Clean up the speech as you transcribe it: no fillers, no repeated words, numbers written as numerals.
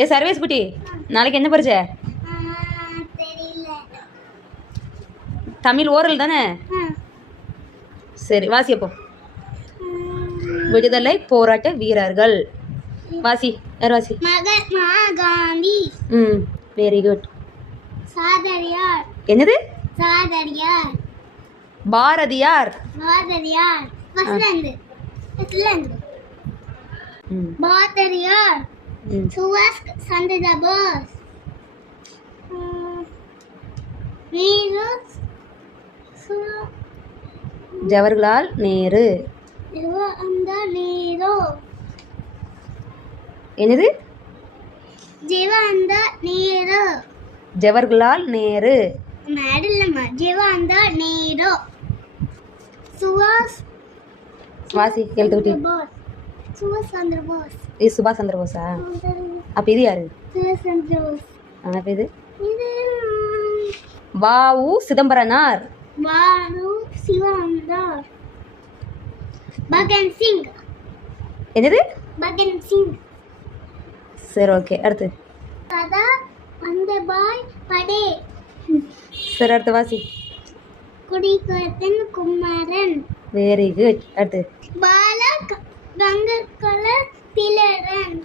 ஏ services குட்டி, நாளைக்கு என்ன பரிச்சை? தமிழ் ஓரல் தானே? சரி வாசி. அப்போ விடுதலை போராட்ட வீரர்கள் வாசி. யார் வாசி? மகாத்மா காந்தி. Very good. சாதரியார். என்னது? சாதரியார். பாரதியார். பாரதியார். பாரதியார். சுபாஷ் சந்திர போஸ். நேரு. ஜவஹர்லால் நேரு. ஜவஹர்லால் நேரு. என்னது? ஜவஹர்லால் நேரு. ஜவஹர்லால் நேரு. மேடல்லம்மா ஜவஹர்லால் நேரு. சுபாஷ் வாசி. எழுத்து குட்டி. சுபாஷ் சந்திர போஸ். இது சுபாஷ் சந்திர போஸா? அப்போ இது யாரு? சுபாஷ் சந்திர போஸ். அப்போ இது வ.உ. சிதம்பரனார். வ.உ. சிதம்பரனார். பகத் சிங். என்னது? பகத் சிங். சரி ஓகே. அடுத்து சதா வல்லபாய் படேல். சரி அடுத்து வாசி. குடிகாத்தன் குமரன். Very good. அடுத்து பால கங்காதர திலகன்.